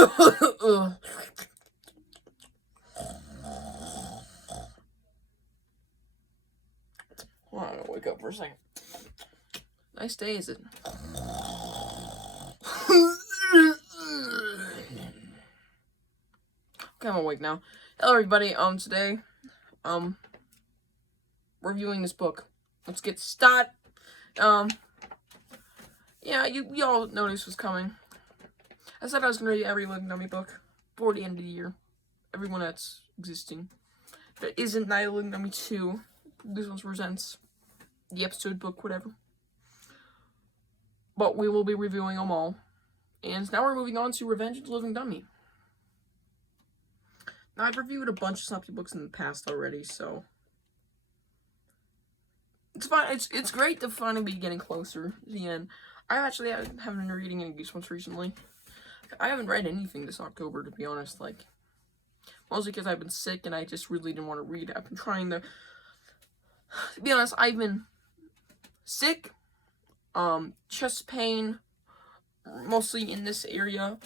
Ugh. Well, I'm gonna wake up for a second. Nice day, is it? Okay, I'm awake now. Hello, everybody. Today, reviewing this book. Let's get started. Yeah, you all noticed was coming. I said I was gonna read every Living Dummy book before the end of the year. Everyone that's existing. There isn't Untitled Living Dummy 2. This one presents the episode book, whatever. But we will be reviewing them all. And now we're moving on to Revenge of the Living Dummy. Now, I've reviewed a bunch of Sloppy books in the past already, so it's fine. It's great to finally be getting closer to the end. I actually haven't been reading any Goosebumps recently. I haven't read anything this October, to be honest. Like, mostly because I've been sick and I just really didn't want to read. I've been trying to be honest, I've been sick, chest pain, mostly in this area.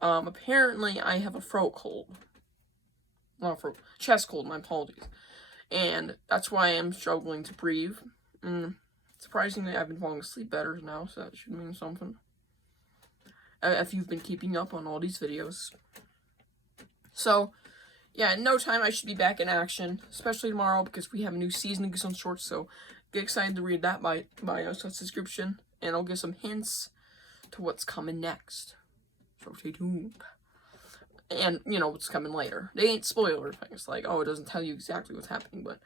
Apparently I have a throat cold. Not throat, chest cold, my apologies. And that's why I'm struggling to breathe. Surprisingly, I've been falling asleep better now, so that should mean something. If you've been keeping up on all these videos. So, yeah, in no time I should be back in action, especially tomorrow because we have a new season of Goosebumps Shorts, so get excited to read that by subscription, and I'll give some hints to what's coming next. So stay tuned. And, you know, what's coming later. They ain't spoiler things, like, oh, it doesn't tell you exactly what's happening, but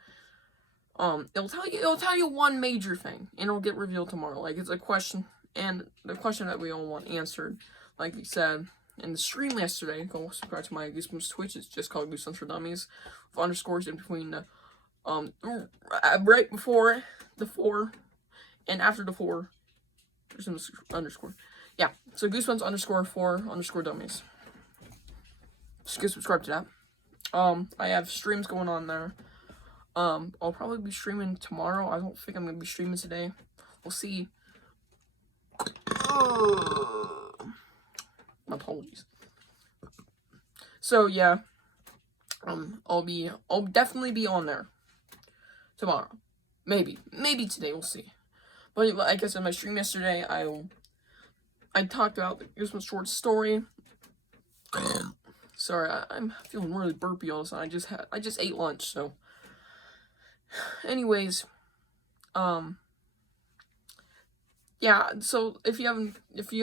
it'll tell you one major thing, and it'll get revealed tomorrow. Like, it's a question, and the question that we all want answered, like we said in the stream yesterday. Go subscribe to my Goosebumps Twitch. It's just called Goosebumps for Dummies, with underscores in between the right before the 4 and after the 4. There's an underscore. Yeah, so Goosebumps underscore 4 underscore dummies. Just go subscribe to that. I have streams going on there. I'll probably be streaming tomorrow. I don't think I'm gonna be streaming today. We'll see. My apologies. So yeah, I'll definitely be on there tomorrow. Maybe today. We'll see. But like I said, my stream yesterday, I talked about the Goosebumps short story. Sorry, I'm feeling really burpy all of a sudden. I just ate lunch, so. Anyways, yeah. So if you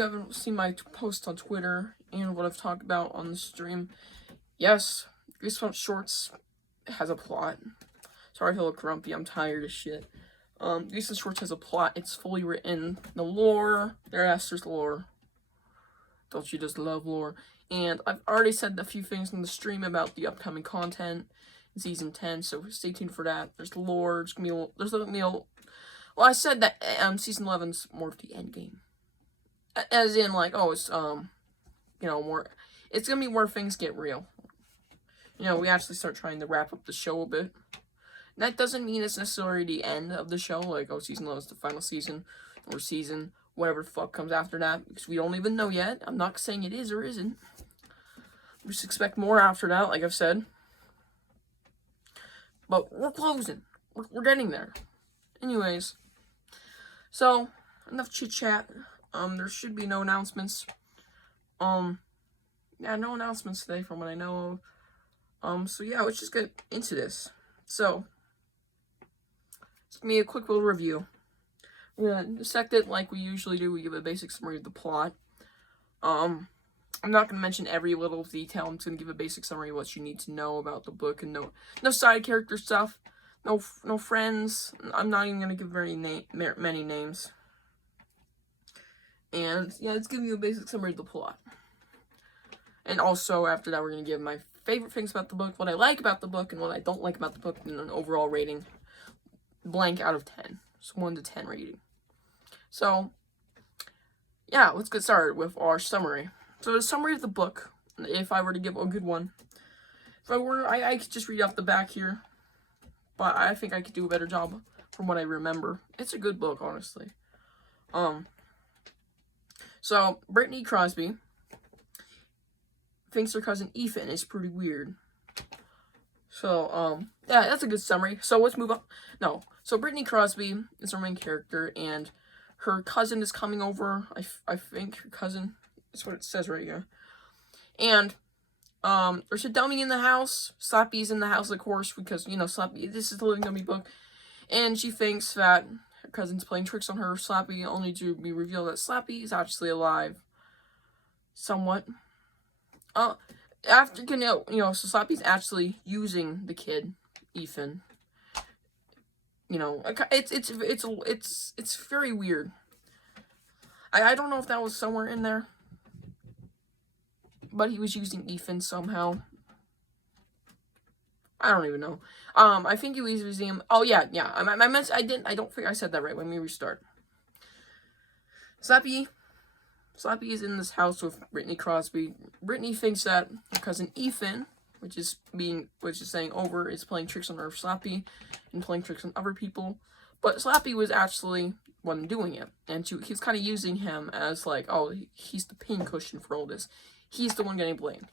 haven't seen my post on Twitter and what I've talked about on the stream, yes, Goosebumps Shorts has a plot. Sorry if I look grumpy. I'm tired as shit. Goosebumps Shorts has a plot. It's fully written. The lore. There's the lore. Don't you just love lore? And I've already said a few things in the stream about the upcoming content in Season 10, so stay tuned for that. There's the lore, well, I said that Season 11's more of the end game. As in, like, oh, it's, you know, more, it's gonna be where things get real. You know, we actually start trying to wrap up the show a bit. And that doesn't mean it's necessarily the end of the show, like, oh, Season 11's the final season, or season whatever the fuck comes after that, because we don't even know yet. I'm not saying it is or isn't. Just expect more after that, like I've said. But we're closing. We're getting there. Anyways. So, enough chit-chat. There should be no announcements. Yeah, no announcements today from what I know of. So yeah, let's just get into this. So, it's gonna be a quick little review. We're gonna dissect it like we usually do. We give a basic summary of the plot. I'm not going to mention every little detail. I'm just going to give a basic summary of what you need to know about the book, and no side character stuff, no friends. I'm not even going to give many names. And yeah, let's give you a basic summary of the plot. And also after that, we're going to give my favorite things about the book, what I like about the book, and what I don't like about the book, and an overall rating, blank out of 10. So 1 to 10 rating. So yeah, let's get started with our summary. So the summary of the book, if I were to give a good one, I could just read off the back here, but I think I could do a better job from what I remember. It's a good book, honestly. So Brittany Crosby thinks her cousin Ethan is pretty weird. So, yeah, that's a good summary. So let's move on. No, so Brittany Crosby is our main character, and her cousin is coming over. I think her cousin, that's what it says right here. And, there's a dummy in the house. Slappy's in the house, of course, because, you know, Slappy, this is the Living Dummy book. And she thinks that her cousin's playing tricks on her, Slappy, only to be revealed that Slappy is actually alive. Somewhat. After, you know, so Slappy's actually using the kid, Ethan. You know, it's very weird. I don't know if that was somewhere in there, but he was using Ethan somehow. I don't even know. I think he was using him. Oh yeah. I don't think I said that right. Let me restart. Slappy is in this house with Brittany Crosby. Brittany thinks that her cousin Ethan, which is saying over, is playing tricks on her Slappy and playing tricks on other people. But Slappy was actually one doing it. And he's kind of using him as like, oh, he's the pincushion for all this. He's the one getting blamed.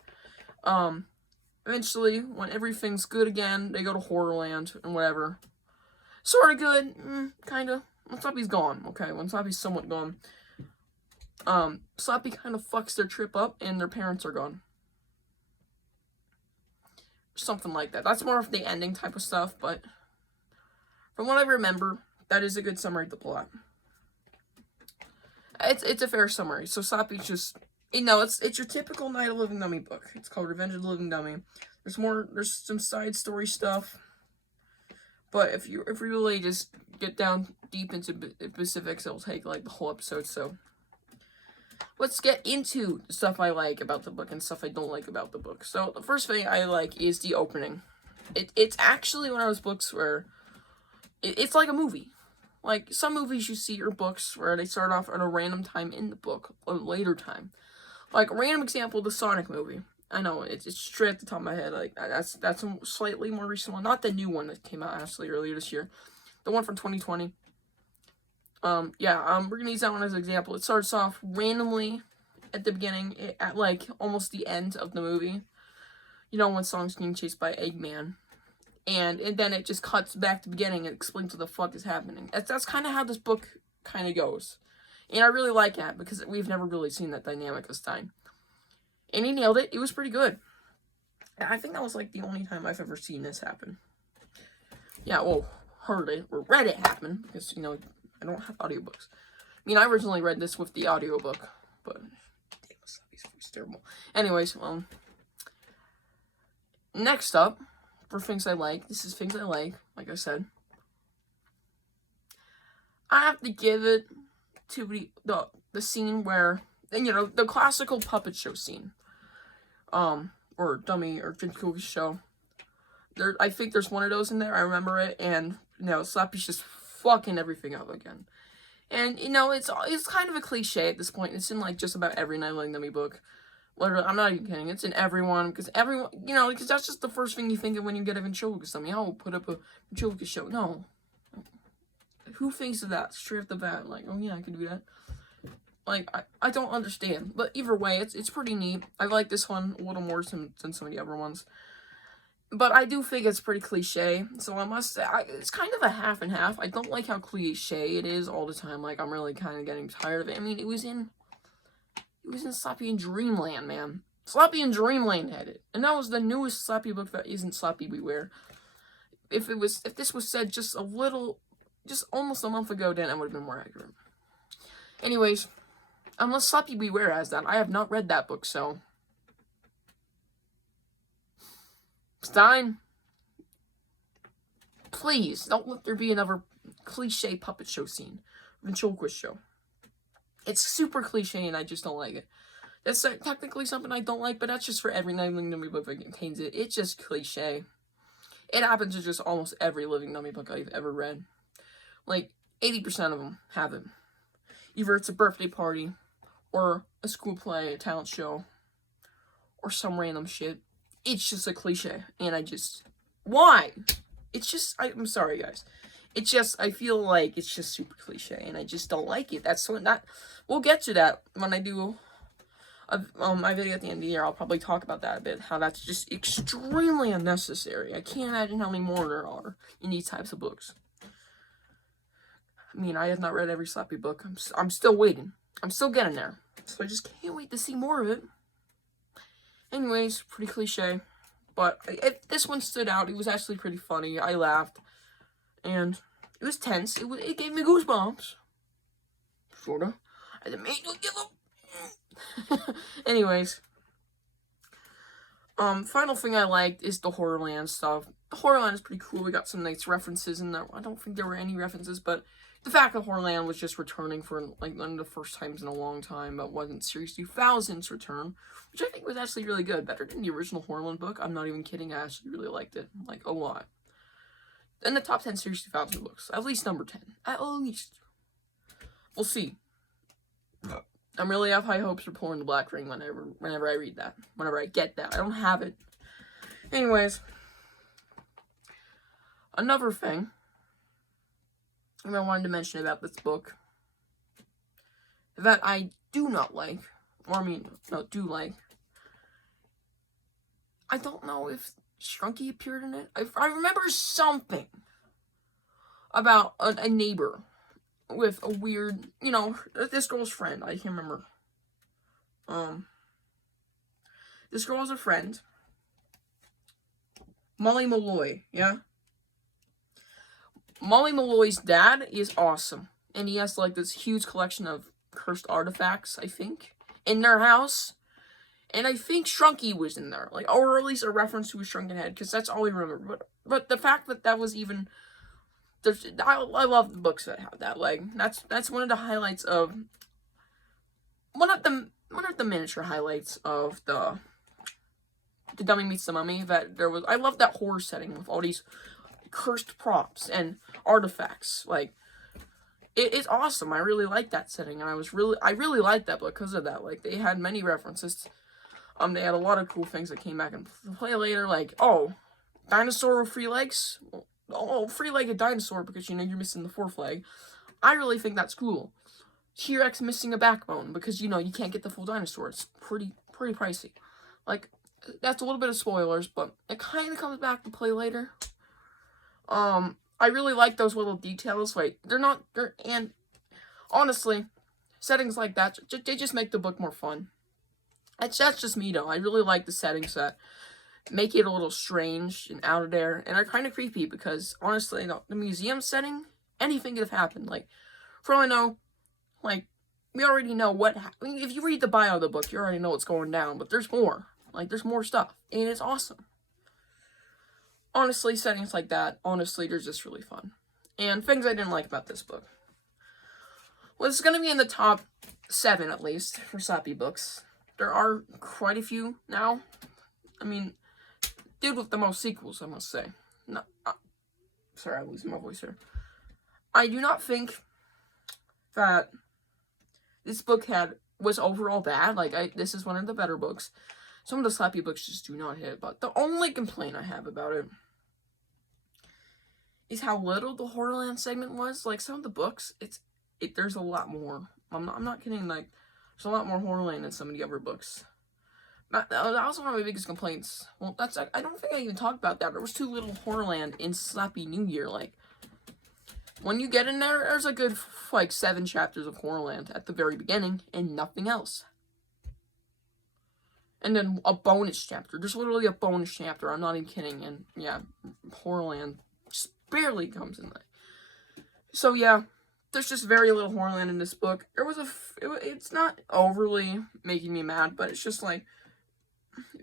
Eventually, when everything's good again, they go to Horrorland and whatever. Sort of good, kind of. When Slappy's gone, okay? When Slappy's somewhat gone. Slappy kind of fucks their trip up, and their parents are gone. Something like that. That's more of the ending type of stuff, but from what I remember, that is a good summary of the plot. It's a fair summary. So Slappy's just, you know, it's your typical Night of the Living Dummy book. It's called Revenge of the Living Dummy. There's some side story stuff, but if you really just get down deep into specifics, it'll take like the whole episode. So let's get into the stuff I like about the book and stuff I don't like about the book. So the first thing I like is the opening. It's actually one of those books where it's like a movie. Like some movies you see or books where they start off at a random time in the book, a later time. Like a random example, the Sonic movie. I know it's straight at the top of my head. Like that's a slightly more recent one, not the new one that came out actually earlier this year, the one from 2020. We're gonna use that one as an example. It starts off randomly at the beginning, at like almost the end of the movie. You know, when Sonic's getting chased by Eggman. And then it just cuts back to the beginning and explains what the fuck is happening. That's kind of how this book kind of goes. And I really like that, because we've never really seen that dynamic this time. And he nailed it. It was pretty good. I think that was like the only time I've ever seen this happen. Yeah, well, heard it, or read it happen, because, you know, I don't have audiobooks. I mean, I originally read this with the audiobook, but damn, it's terrible. Anyways, next up, for things I like, this is things I like I said. I have to give it to the scene where, you know, the classical puppet show scene. Or dummy, or ventriloquist show. I think there's one of those in there, I remember it, and, you know, Slappy's just fucking everything up again. And, you know, it's kind of a cliche at this point. It's in, like, just about every Night of the Living Dummy book. Literally, I'm not even kidding. It's in everyone, because everyone, you know, because that's just the first thing you think of when you get a ventriloquist dummy. Oh, put up a ventriloquist show. No. Who thinks of that straight off the bat? Like, oh yeah, I can do that. Like, I don't understand. But either way, it's pretty neat. I like this one a little more than some of the other ones. But I do think it's pretty cliche. So I must say, it's kind of a half and half. I don't like how cliche it is all the time. Like, I'm really kind of getting tired of it. I mean, it was in Slappy in Dreamland, man. Slappy in Dreamland had it. And that was the newest Slappy book that isn't Slappy Beware. If this was said just almost a month ago, then it would have been more accurate. Anyways, unless Slappy Beware has that, I have not read that book, so. Stein, please, don't let there be another cliche puppet show scene. Ventriloquist show. It's super cliche, and I just don't like it. That's technically something I don't like, but that's just for every Night of the Living Dummy book that contains it. It's just cliche. It happens to just almost every Living Dummy book I've ever read. Like, 80% of them have it. Either it's a birthday party, or a school play, a talent show, or some random shit. It's just a cliche, and why? It's just, I'm sorry, guys. It's just, I feel like it's just super cliche, and I just don't like it. We'll get to that when I do my video at the end of the year, I'll probably talk about that a bit, how that's just extremely unnecessary. I can't imagine how many more there are in these types of books. I mean, I have not read every Slappy book. I'm still waiting. I'm still getting there. So I just can't wait to see more of it. Anyways, pretty cliche. But this one stood out. It was actually pretty funny. I laughed. And it was tense. It gave me goosebumps. Sorta. And it made me give up. Anyways. Final thing I liked is the Horrorland stuff. The Horrorland is pretty cool. We got some nice references in there. I don't think there were any references, but the fact that Horrorland was just returning for, like, one of the first times in a long time, but wasn't Series 2000's return, which I think was actually really good. Better than the original Horrorland book. I'm not even kidding. I actually really liked it. Like, a lot. In the top 10 Series 2000 books. At least number 10. At least. We'll see. I really have high hopes for Pulling the Black Ring whenever I read that. Whenever I get that. I don't have it. Anyways. Another thing I wanted to mention about this book that I do not like, or do like. I don't know if Shrunky appeared in it. I remember something about a neighbor with a weird, this girl's friend. I can't remember. This girl is a friend. Molly Malloy, yeah? Molly Malloy's dad is awesome. And he has, like, this huge collection of cursed artifacts, I think, in their house. And I think Shrunky was in there. Like, or at least a reference to a shrunken head, because that's all I remember. But the fact that was even... I love the books that have that. Like, that's one of the highlights of... One of the miniature highlights of the Dummy Meets the Mummy. That there was... I love that horror setting with all these cursed props and artifacts. Like, it's awesome. I really like that setting, and I really liked that book because of that. Like, they had many references. They had a lot of cool things that came back and play later, like, oh, dinosaur with 3 legs? Oh, 3-legged dinosaur because, you're missing the 4th leg. I really think that's cool. T-Rex missing a backbone because, you can't get the full dinosaur. It's pretty pricey. Like, that's a little bit of spoilers, but it kind of comes back to play later. I really like those little details. Like, and honestly, settings like that, they just make the book more fun. That's just me, though. I really like the settings that make it a little strange and out of there, and are kind of creepy, because, honestly, the museum setting, anything could have happened. Like, for all I know, like, we already know what happened. If you read the bio of the book, you already know what's going down, but there's more. Like, there's more stuff, and it's awesome. Honestly, settings like that, they're just really fun. And things I didn't like about this book. Well, it's going to be in the top 7, at least, for Slappy books. There are quite a few now. I mean, dude with the most sequels, I must say. No, sorry, I'm losing my voice here. I do not think that this book was overall bad. Like, this is one of the better books. Some of the Slappy books just do not hit. But the only complaint I have about it is how little the Horrorland segment was. Like, some of the books, there's a lot more. I'm not kidding. Like, there's a lot more Horrorland than some of the other books. That was one of my biggest complaints. Well, I don't think I even talked about that. There was too little Horrorland in Slappy New Year. Like, when you get in there, there's a good, 7 chapters of Horrorland at the very beginning, and nothing else. And then a bonus chapter. There's literally a bonus chapter. I'm not even kidding. And, yeah, Horrorland just barely comes in there. So, yeah, there's just very little Horrorland in this book. It's not overly making me mad, but it's just like,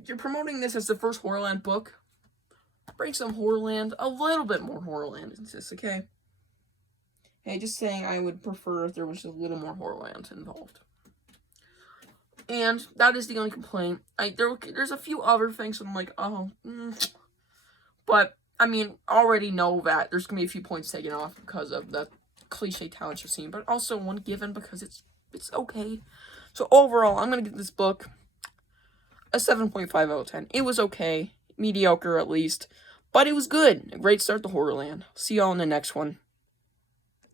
you're promoting this as the first Horrorland book. Bring some Horrorland, a little bit more Horrorland into this, okay? Hey, just saying, I would prefer if there was a little more Horrorland involved. And that is the only complaint. There's a few other things that I'm like, But, I mean, already know that there's going to be a few points taken off because of the cliche talents you're seeing. But also one given because it's okay. So overall, I'm going to give this book a 7.5 out of 10. It was okay. Mediocre, at least. But it was good. A great start to Horrorland. See y'all in the next one.